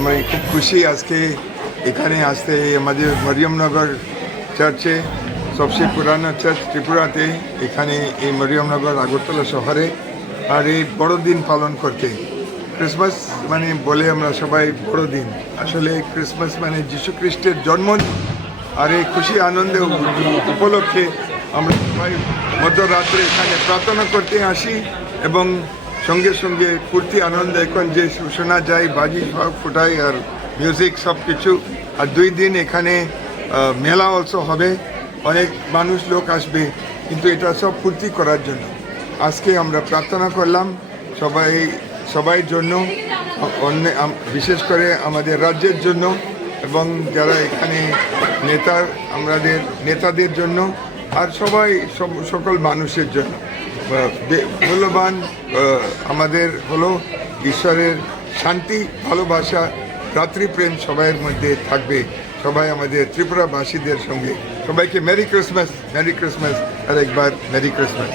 আমরা খুব খুশি আজকে এখানে আসতে আমাদের মরিয়মনগর চার্চে সবচেয়ে পুরানো চার্চ ত্রিপুরাতে এখানে এই মরিয়মনগর আগরতলা শহরে আর এই বড়দিন পালন করতে ক্রিসমাস মানে বলে আমরা সবাই বড়দিন আসলে ক্রিসমাস মানে যীশু খ্রিস্টের জন্মদিন আর এই খুশি আনন্দে উপলক্ষে আমরা সবাই মধ্যরাত্রে এখানে প্রার্থনা করতে আসি এবং সঙ্গে সঙ্গে ফুর্তি আনন্দ এখন যে শোনা যায় বাজি সব ফুটাই আর মিউজিক সব কিছু আর 2 দিন এখানে মেলা অলসো হবে অনেক মানুষ লোক আসবে কিন্তু এটা সব ফুর্তি করার জন্য আজকে আমরা প্রার্থনা করলাম সবাই জন্য বিশেষ করে আমাদের রাজ্যের জন্য এবং যারা এখানে আমাদের নেতাদের জন্য আর সকল মানুষের জন্য মূল্যবান আমাদের হলো ঈশ্বরের শান্তি ভালোবাসা ভ্রাতৃপ্রেম সবাইয়ের মধ্যে থাকবে সবাই আমাদের ত্রিপুরাবাসীদের সঙ্গে সবাইকে মেরি ক্রিসমাস আর একবার মেরি ক্রিসমাস।